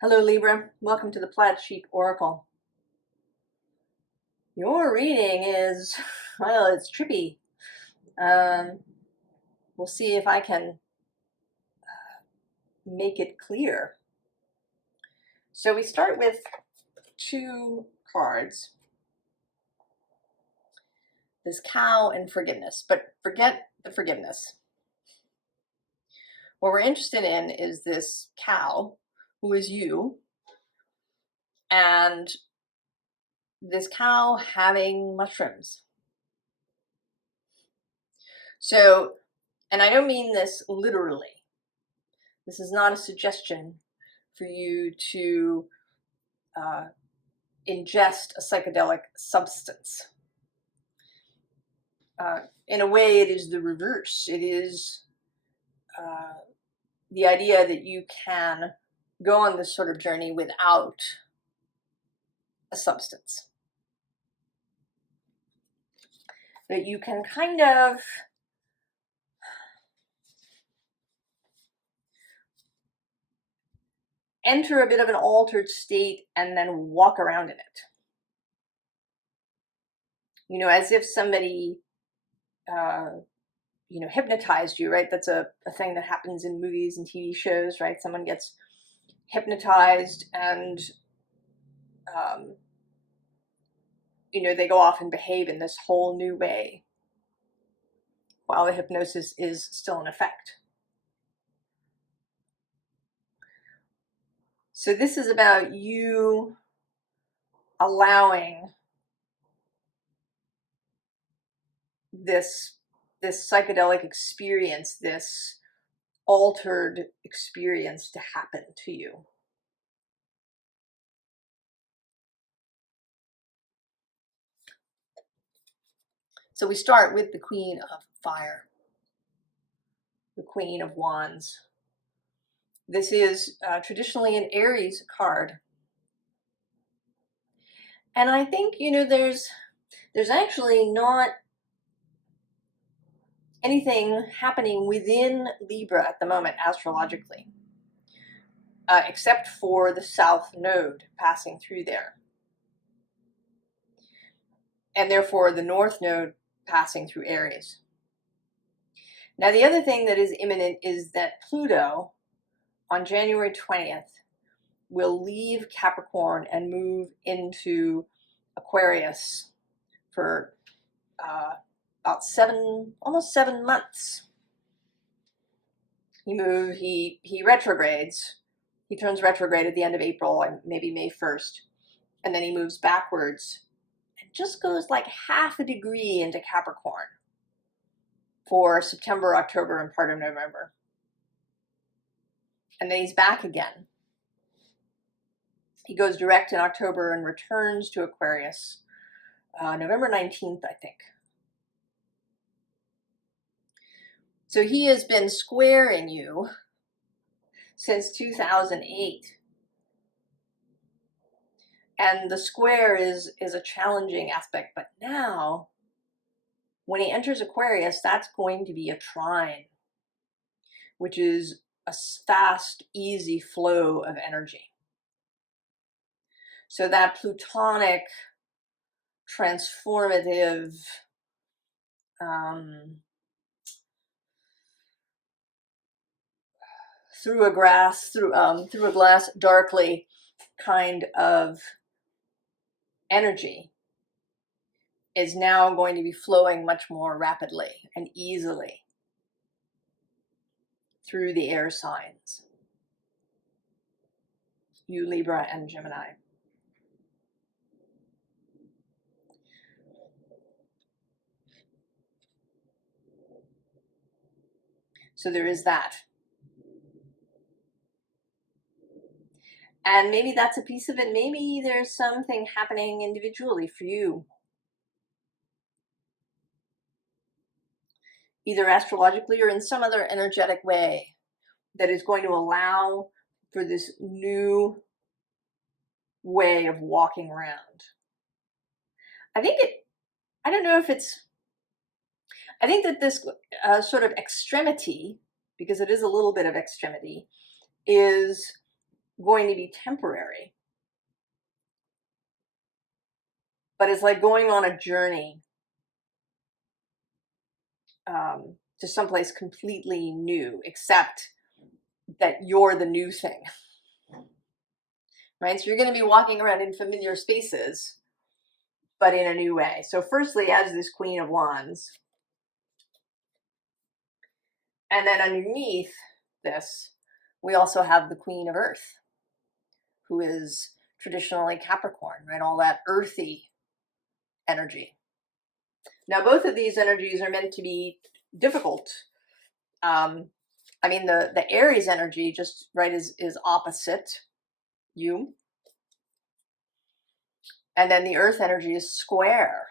Hello Libra, welcome to the Plaid Sheep Oracle. Your reading is, well, it's trippy. We'll see if I can make it clear. So we start with two cards. This cow and forgiveness, but forget the forgiveness. What we're interested in is this cow, who is you, and this cow having mushrooms. So, and I don't mean this literally. This is not a suggestion for you to ingest a psychedelic substance. In a way, it is the reverse. It is the idea that you can go on this sort of journey without a substance. That you can kind of enter a bit of an altered state and then walk around in it. You know, as if somebody hypnotized you, right? That's a thing that happens in movies and TV shows, right? Someone gets hypnotized and, they go off and behave in this whole new way while the hypnosis is still in effect. So this is about you allowing this psychedelic experience, this altered experience to happen to you. So we start with the Queen of Fire, the Queen of Wands. This is traditionally an Aries card. And I think, there's actually not anything happening within Libra at the moment astrologically, except for the South Node passing through there. And therefore the North Node passing through Aries. Now the other thing that is imminent is that Pluto on January 20th will leave Capricorn and move into Aquarius for about almost 7 months. He retrogrades. He turns retrograde at the end of April and maybe May 1st. And then he moves backwards and just goes like half a degree into Capricorn for September, October, and part of November. And then he's back again. He goes direct in October and returns to Aquarius November 19th, I think. So he has been squaring you since 2008. And the square is a challenging aspect, but now when he enters Aquarius, that's going to be a trine, which is a fast, easy flow of energy. So that plutonic, transformative, through a glass darkly kind of energy is now going to be flowing much more rapidly and easily through the air signs, you Libra and Gemini. So there is that. And maybe that's a piece of it. Maybe there's something happening individually for you, either astrologically or in some other energetic way, that is going to allow for this new way of walking around. I think that this sort of extremity, because it is a little bit of extremity, is going to be temporary, but it's like going on a journey to someplace completely new, except that you're the new thing, right? So you're going to be walking around in familiar spaces, but in a new way. So firstly, as this Queen of Wands, and then underneath this, we also have the Queen of Earth, who is traditionally Capricorn, right? All that earthy energy. Now, both of these energies are meant to be difficult. I mean, the Aries energy just, right, is opposite you. And then the Earth energy is square.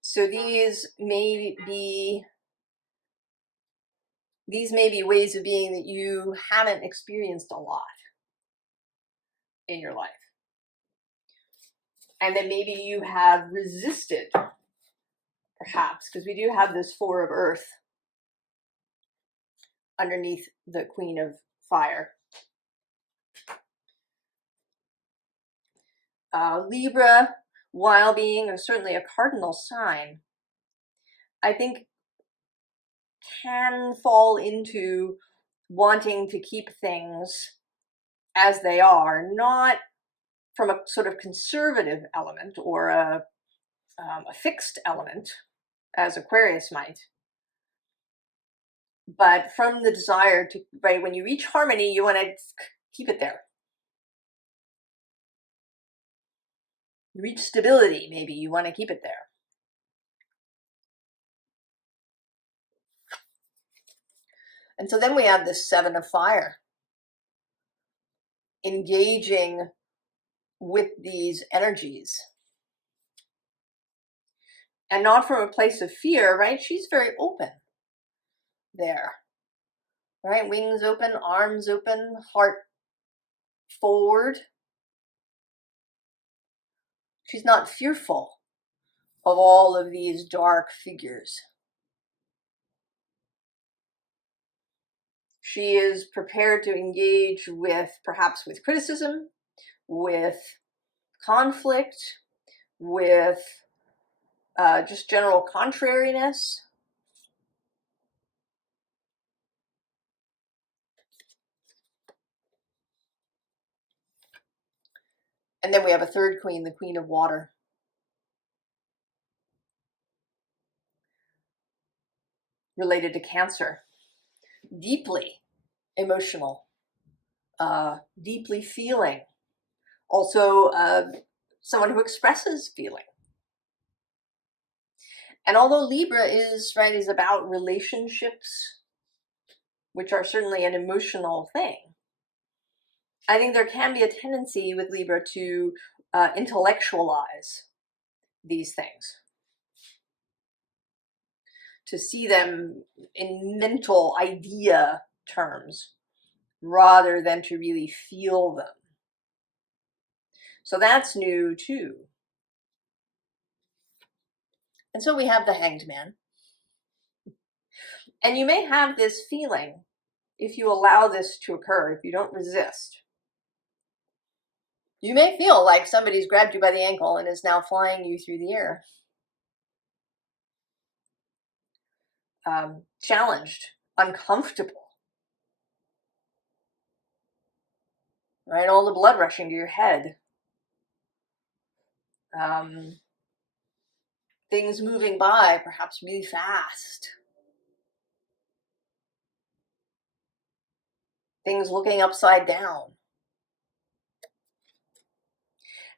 So these may be ways of being that you haven't experienced a lot in your life. And then maybe you have resisted, perhaps, because we do have this Four of Earth underneath the Queen of Fire. Libra, while being certainly a cardinal sign, I think can fall into wanting to keep things as they are, not from a sort of conservative element or a fixed element, as Aquarius might, but from the desire to, right, when you reach harmony, you want to keep it there. You reach stability, maybe you want to keep it there. And so then we have this Seven of Fire, engaging with these energies. And not from a place of fear, right? She's very open there, right? Wings open, arms open, heart forward. She's not fearful of all of these dark figures. She is prepared to engage with, perhaps with criticism, with conflict, with just general contrariness. And then we have a third queen, the Queen of Water. Related to Cancer. Deeply emotional, deeply feeling. Also, someone who expresses feeling. And although Libra is, right, is about relationships, which are certainly an emotional thing, I think there can be a tendency with Libra to intellectualize these things, to see them in mental idea terms rather than to really feel them. So that's new too. And so we have the Hanged Man. And you may have this feeling, if you allow this to occur, if you don't resist, you may feel like somebody's grabbed you by the ankle and is now flying you through the air. Challenged, uncomfortable, right? All the blood rushing to your head. Things moving by, perhaps really fast. Things looking upside down.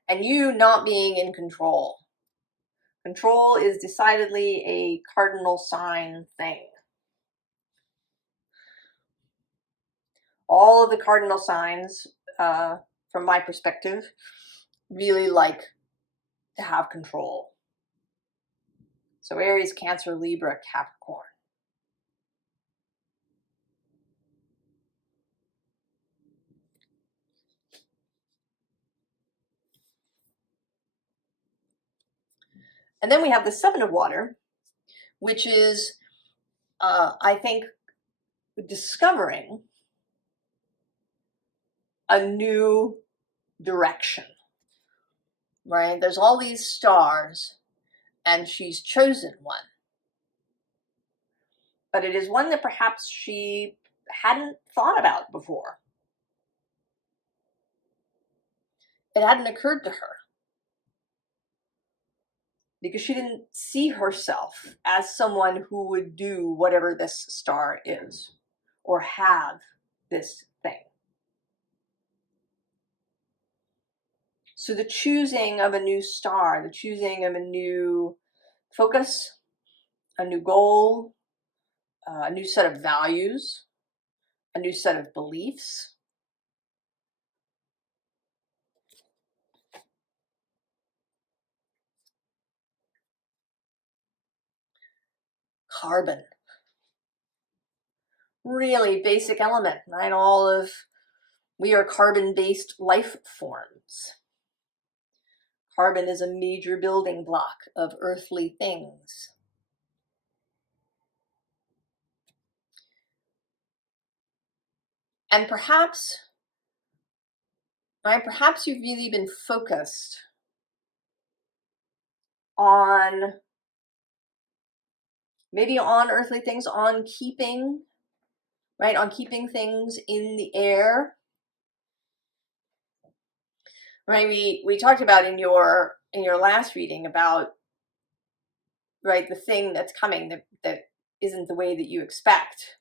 And you not being in control. Control is decidedly a cardinal sign thing. All of the cardinal signs, from my perspective, really like to have control. So Aries, Cancer, Libra, Capricorn. And then we have the Seven of Water, which is, I think, discovering a new direction, right? There's all these stars, and she's chosen one. But it is one that perhaps she hadn't thought about before. It hadn't occurred to her, because she didn't see herself as someone who would do whatever this star is, or have this thing. So the choosing of a new star, the choosing of a new focus, a new goal, a new set of values, a new set of beliefs, carbon. Really basic element, right? We are carbon-based life forms. Carbon is a major building block of earthly things. And perhaps, right, perhaps you've really been focused on, maybe on earthly things, on keeping, right, on keeping things in the air. Right, we talked about in your last reading about, right, the thing that's coming that isn't the way that you expect.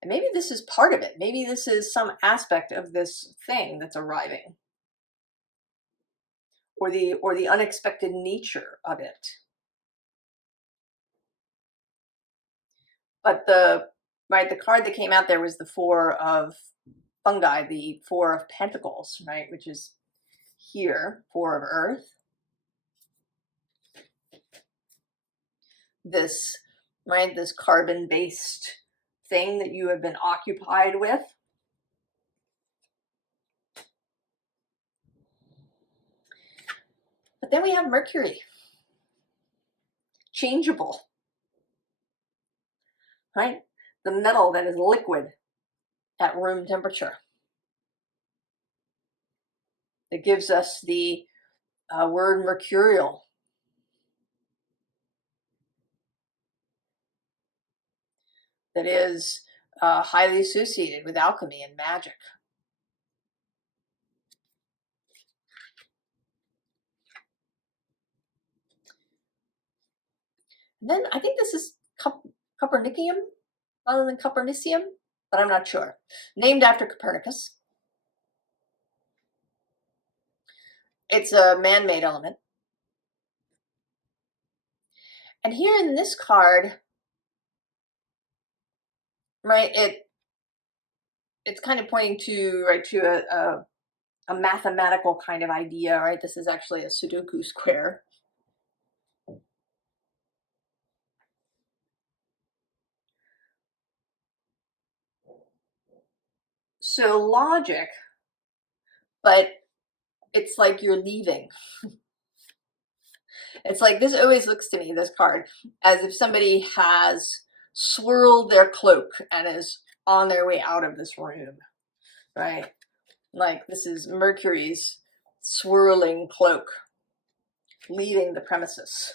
And maybe this is part of it. Maybe this is some aspect of this thing that's arriving, or the unexpected nature of it. But the card that came out there was the Four of Fungi, the Four of Pentacles, right, which is here, Four of Earth. This, right, this carbon-based thing that you have been occupied with. But then we have Mercury, changeable, right? The metal that is liquid at room temperature. It gives us the word mercurial. That is highly associated with alchemy and magic. And then I think this is Copernicium rather than Copernicium, but I'm not sure. Named after Copernicus. It's a man-made element. And here in this card, right, it's kind of pointing to, right, to a mathematical kind of idea, right? This is actually a Sudoku square. So logic, but it's like you're leaving. It's like, this always looks to me, this card, as if somebody has swirled their cloak and is on their way out of this room, right? Like, this is Mercury's swirling cloak, leaving the premises.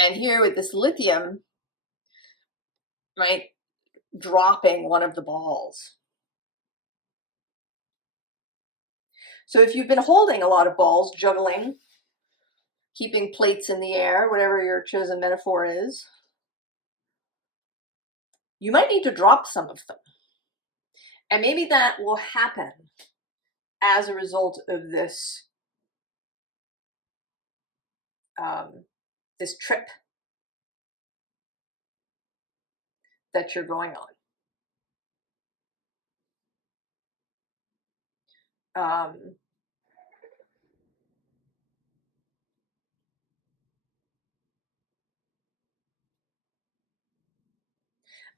And here with this lithium, right, dropping one of the balls. So if you've been holding a lot of balls, juggling, keeping plates in the air, whatever your chosen metaphor is, you might need to drop some of them. And maybe that will happen as a result of this this trip that you're going on.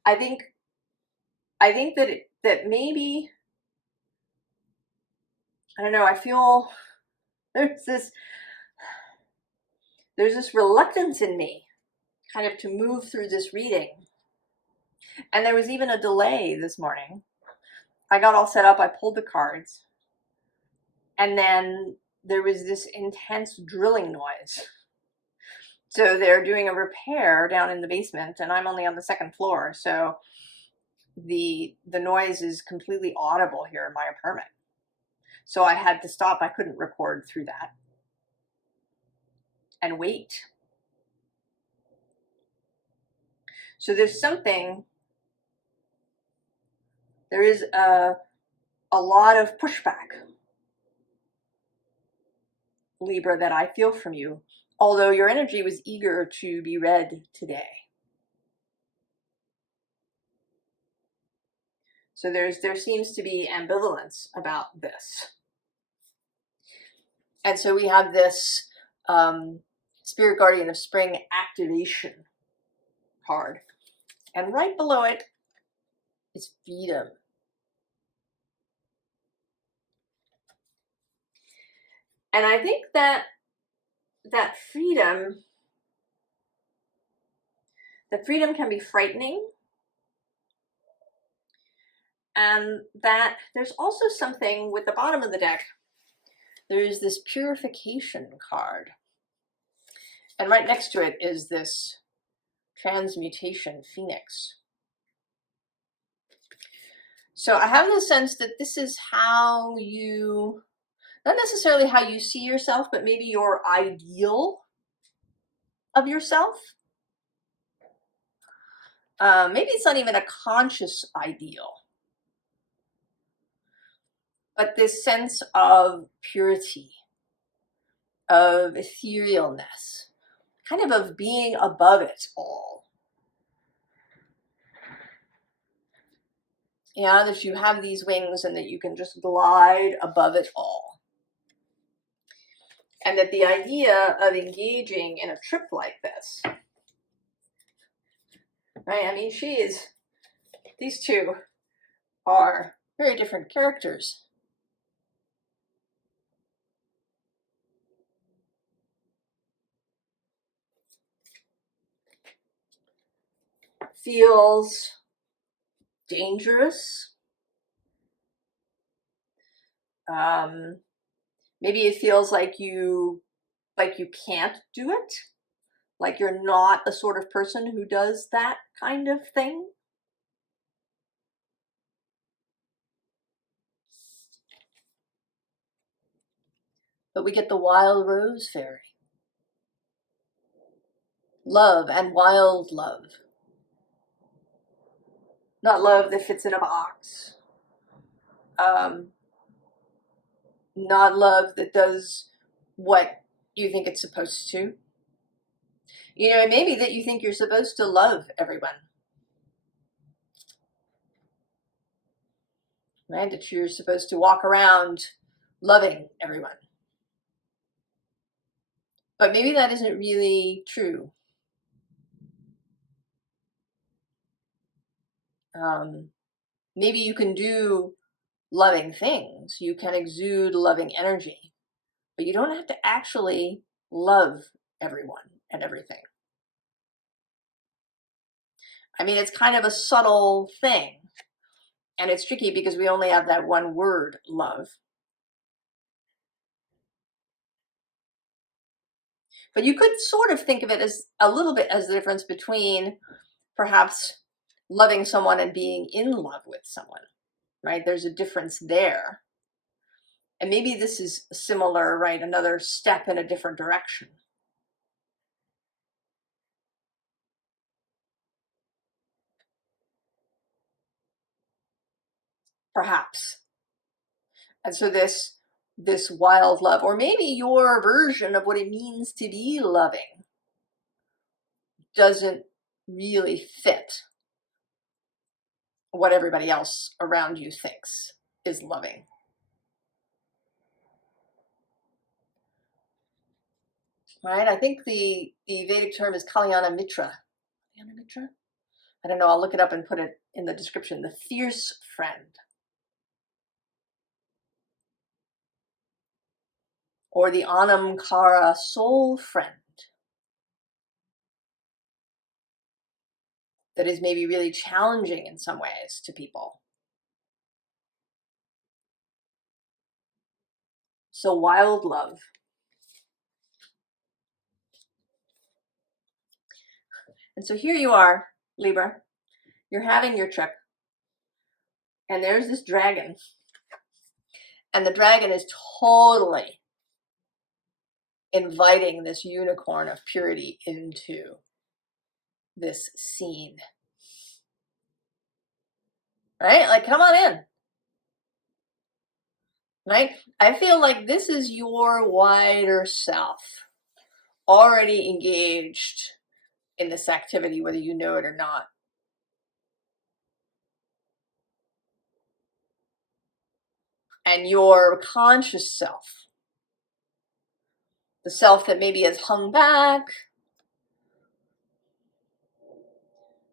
I think that maybe, I don't know, I feel there's this reluctance in me kind of to move through this reading. And there was even a delay this morning. I got all set up, I pulled the cards, and then there was this intense drilling noise. So they're doing a repair down in the basement, and I'm only on the second floor, so the noise is completely audible here in my apartment. So I had to stop. I couldn't record through that and wait. So there's something, there is a lot of pushback, Libra, that I feel from you, although your energy was eager to be read today. So there seems to be ambivalence about this. And so we have this Spirit Guardian of Spring activation card. And right below it is freedom. And I think that freedom, can be frightening. And that there's also something with the bottom of the deck. There's this purification card. And right next to it is this transmutation phoenix. So I have the sense that this is how you, not necessarily how you see yourself, but maybe your ideal of yourself. Maybe it's not even a conscious ideal, but this sense of purity, of etherealness, kind of being above it all. Yeah, that you have these wings and that you can just glide above it all. And that the idea of engaging in a trip like this, right? I mean, these two are very different characters. Feels dangerous. Maybe it feels like you can't do it. Like you're not the sort of person who does that kind of thing. But we get the wild rose fairy. Love and wild love. Not love that fits in a box. Not love that does what you think it's supposed to. You know, maybe that you think you're supposed to love everyone. Right? That you're supposed to walk around loving everyone. But maybe that isn't really true. Maybe you can do loving things. You can exude loving energy. But you don't have to actually love everyone and everything. I mean, it's kind of a subtle thing. And it's tricky because we only have that one word, love. But you could sort of think of it as a little bit as the difference between perhaps loving someone and being in love with someone, right? There's a difference there. And maybe this is similar, right? Another step in a different direction. Perhaps. And so this wild love, or maybe your version of what it means to be loving, doesn't really fit what everybody else around you thinks is loving. Right? I think the Vedic term is Kalyana Mitra. Kalyana Mitra? I don't know, I'll look it up and put it in the description. The fierce friend. Or the Anam Kara soul friend. that is maybe really challenging in some ways to people. So wild love. And so here you are, Libra. You're having your trip. And there's this dragon. And the dragon is totally inviting this unicorn of purity into this scene. Right? Like, come on in. Right? I feel like this is your wider self already engaged in this activity, whether you know it or not. And your conscious self, the self that maybe has hung back,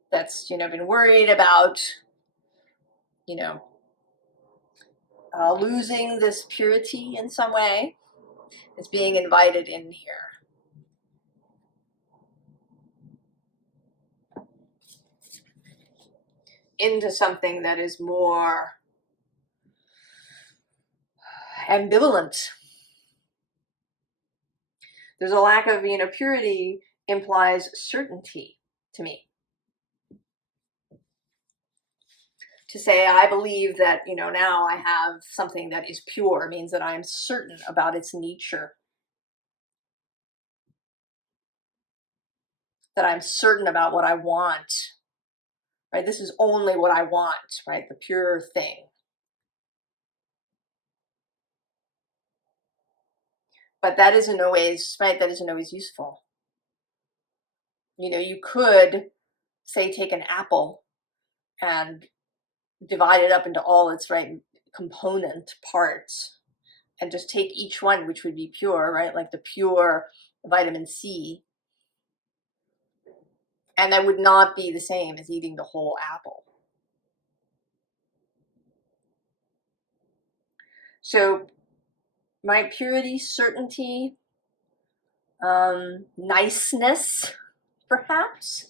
that's, been worried about, losing this purity in some way, is being invited in here. Into something that is more ambivalent. There's a lack of, purity implies certainty to me. To say, I believe that, now I have something that is pure means that I'm certain about its nature. That I'm certain about what I want, right? This is only what I want, right? The pure thing. But that isn't always, right? That isn't always useful. You could, say, take an apple and divide it up into all its, right, component parts and just take each one, which would be pure, right? Like the pure vitamin C. And that would not be the same as eating the whole apple. So my purity, certainty, niceness, perhaps.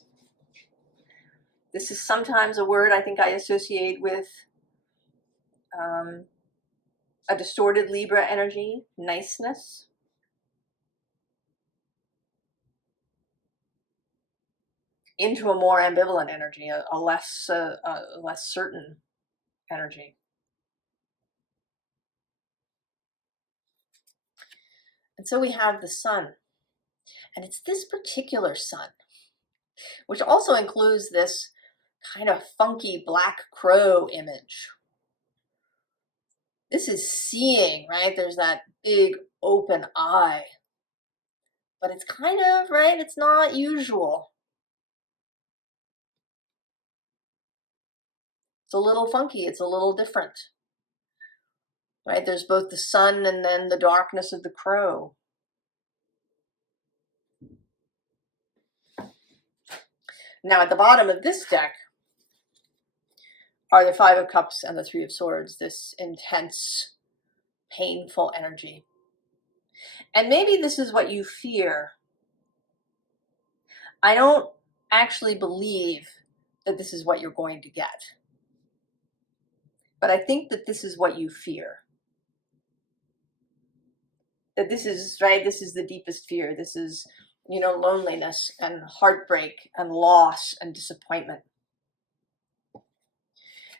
This is sometimes a word I think I associate with a distorted Libra energy, niceness. Into a more ambivalent energy, a less certain energy. And so we have the sun. And it's this particular sun, which also includes this kind of funky black crow image. This is seeing, right? There's that big open eye. But it's kind of, right? It's not usual. It's a little funky. It's a little different. Right? There's both the sun and then the darkness of the crow. Now at the bottom of this deck are the Five of Cups and the Three of Swords, this intense, painful energy. And maybe this is what you fear. I don't actually believe that this is what you're going to get. But I think that this is what you fear. That this is, right, this is the deepest fear. This is, loneliness and heartbreak and loss and disappointment.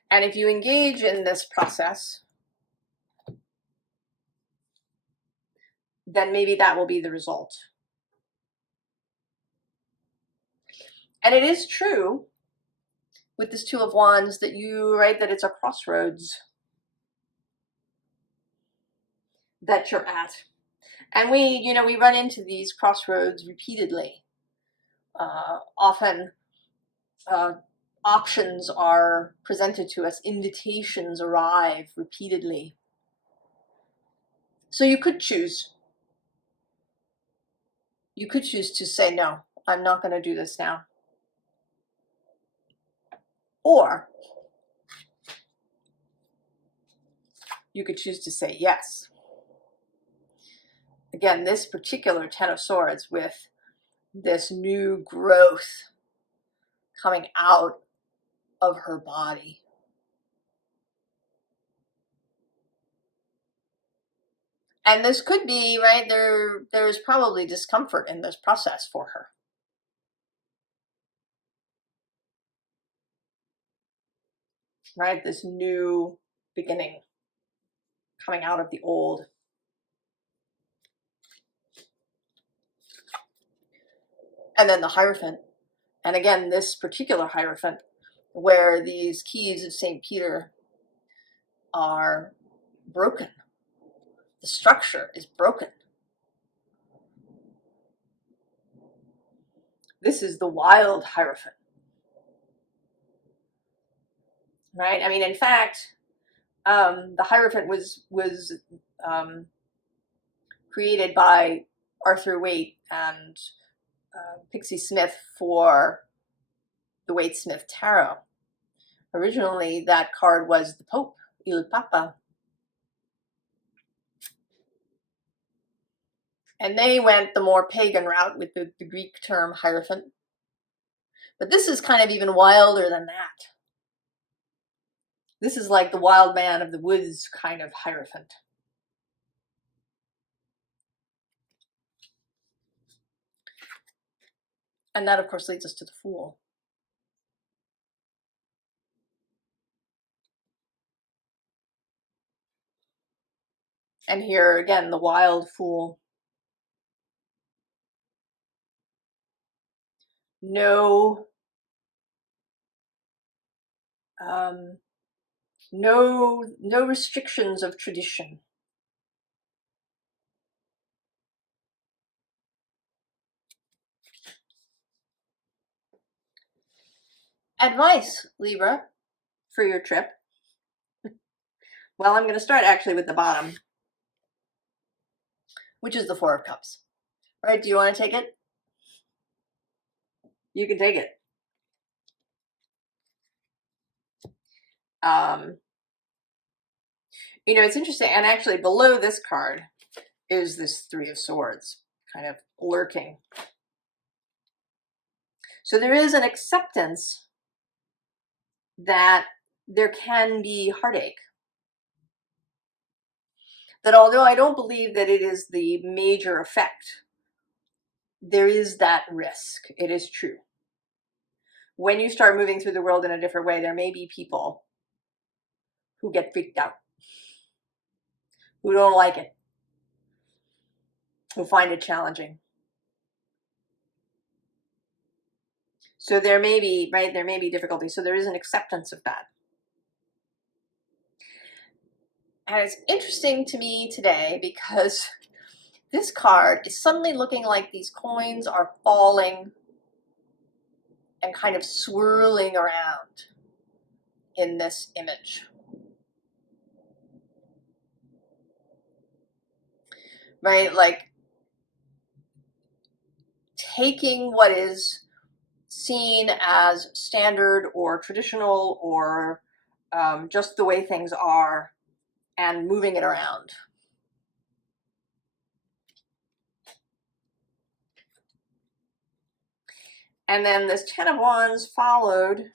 And if you engage in this process, then maybe that will be the result. And it is true with this Two of Wands that that it's a crossroads that you're at. And we run into these crossroads repeatedly. Often options are presented to us, invitations arrive repeatedly. So you could choose. You could choose to say, no, I'm not going to do this now. Or you could choose to say yes. Again, this particular Ten of Swords with this new growth coming out of her body. And this could be, right, there's probably discomfort in this process for her. Right, this new beginning coming out of the old. And then the Hierophant. And again, this particular Hierophant, where these keys of St. Peter are broken. The structure is broken. This is the wild Hierophant. Right? I mean, in fact, the Hierophant was created by Arthur Waite and Pixie Smith for the Waite-Smith Tarot. Originally, that card was the Pope, Il Papa. And they went the more pagan route with the Greek term Hierophant. But this is kind of even wilder than that. This is like the wild man of the woods kind of Hierophant. And that, of course, leads us to the Fool. And here again, the wild Fool. No restrictions of tradition. Advice, Libra, for your trip. Well, I'm going to start actually with the bottom, which is the Four of Cups. Right? Do you want to take it? You can take it. You know, it's interesting, and actually below this card is this Three of Swords, kind of lurking. So there is an acceptance that there can be heartache. That although I don't believe that it is the major effect, there is that risk. It is true. When you start moving through the world in a different way, there may be people who get freaked out, who don't like it, who find it challenging. So there may be, right, there may be difficulty. So there is an acceptance of that. And it's interesting to me today because this card is suddenly looking like these coins are falling and kind of swirling around in this image. Right, like taking what is seen as standard or traditional or just the way things are and moving it around. And then this Ten of Wands followed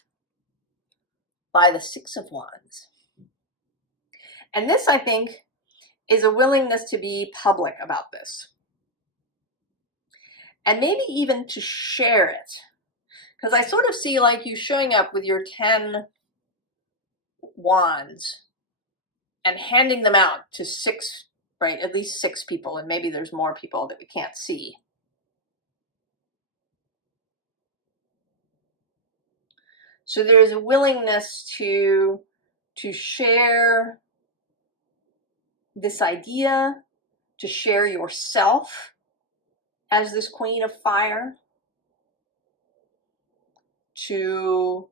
by the Six of Wands. And this, I think, is a willingness to be public about this. And maybe even to share it. Because I sort of see like you showing up with your 10 wands and handing them out to six, right, at least 6 people, and maybe there's more people that we can't see. So there's a willingness to share this idea, to share yourself as this Queen of Fire, to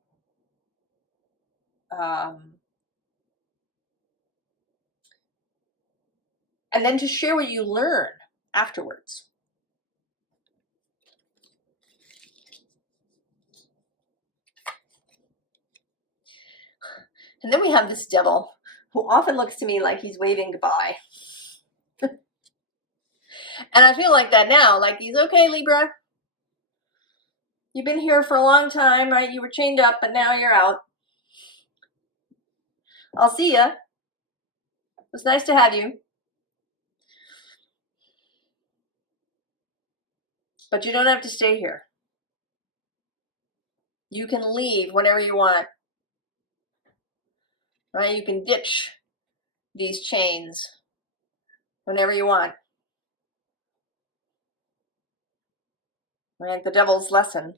and then to share what you learn afterwards. And then we have this Devil, who often looks to me like he's waving goodbye. And I feel like that now, like he's okay, Libra. You've been here for a long time, right? You were chained up, but now you're out. I'll see ya. It was nice to have you. But you don't have to stay here. You can leave whenever you want. Right? You can ditch these chains whenever you want. Right? The devil's lesson.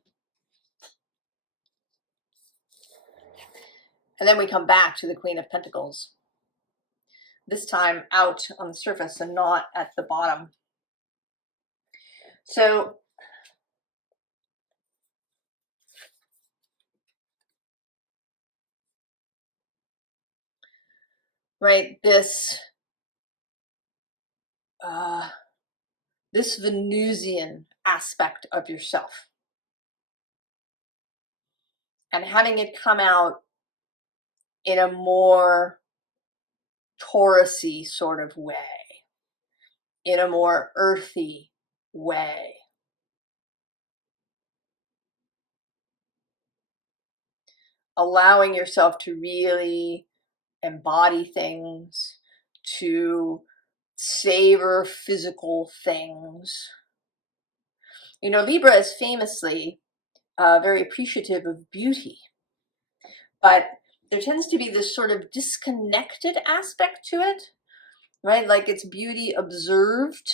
And then we come back to the Queen of Pentacles. This time out on the surface and not at the bottom. So, right, this Venusian aspect of yourself, and having it come out in a more Taurusy sort of way, in a more earthy way. Allowing yourself to really embody things, to savor physical things. You know, Libra is famously very appreciative of beauty, but there tends to be this sort of disconnected aspect to it, right? Like it's beauty observed,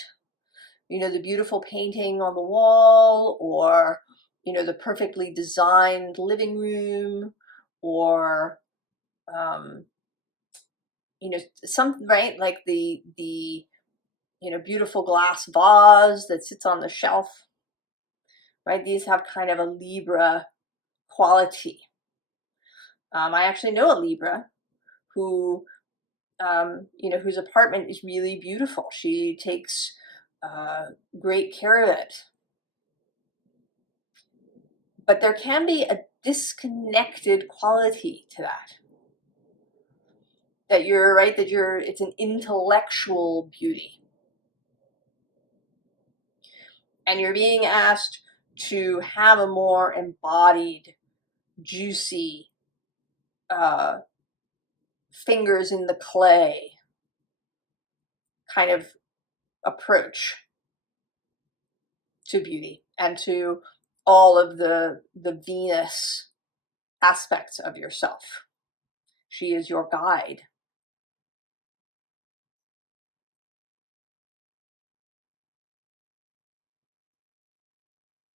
you know, the beautiful painting on the wall, or, you know, the perfectly designed living room, or, you know, some, right? Like the, you know, beautiful glass vase that sits on the shelf, right? These have kind of a Libra quality. I actually know a Libra who, you know, whose apartment is really beautiful. She takes great care of it. But there can be a disconnected quality to that. That you're, right, that it's an intellectual beauty. And you're being asked to have a more embodied, juicy, fingers in the clay kind of approach to beauty and to all of the Venus aspects of yourself. She is your guide.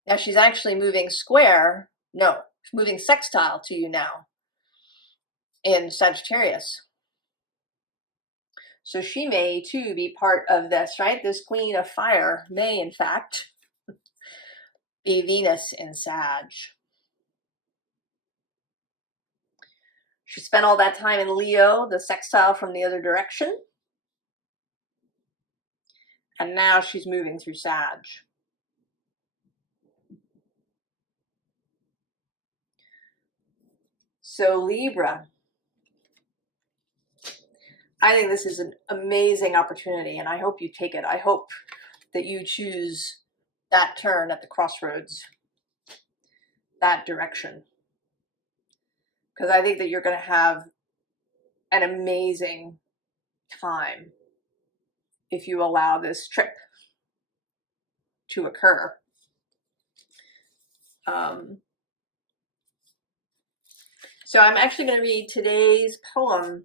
Now she's actually moving square, no, she's moving sextile to you now in Sagittarius. So she may too be part of this, right? This Queen of Fire may in fact be Venus in Sag. She spent all that time in Leo, the sextile from the other direction. And now she's moving through Sag. So Libra, I think this is an amazing opportunity, and I hope you take it. I hope that you choose that turn at the crossroads, that direction. Because I think that you're going to have an amazing time if you allow this trip to occur. So I'm actually going to read today's poem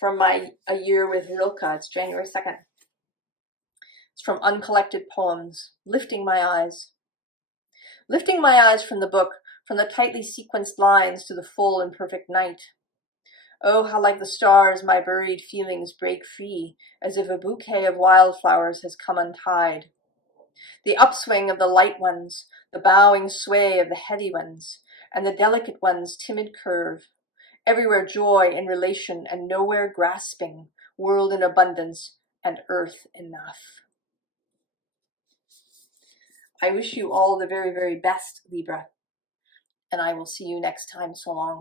from A Year with Rilke. It's January 2nd. It's from Uncollected Poems, Lifting My Eyes. Lifting my eyes from the book, from the tightly sequenced lines to the full and perfect night. Oh, how like the stars my buried feelings break free, as if a bouquet of wildflowers has come untied. The upswing of the light ones, the bowing sway of the heavy ones, and the delicate ones' timid curve. Everywhere joy and relation, and nowhere grasping, world in abundance, and earth enough. I wish you all the very, very best, Libra, and I will see you next time. So long.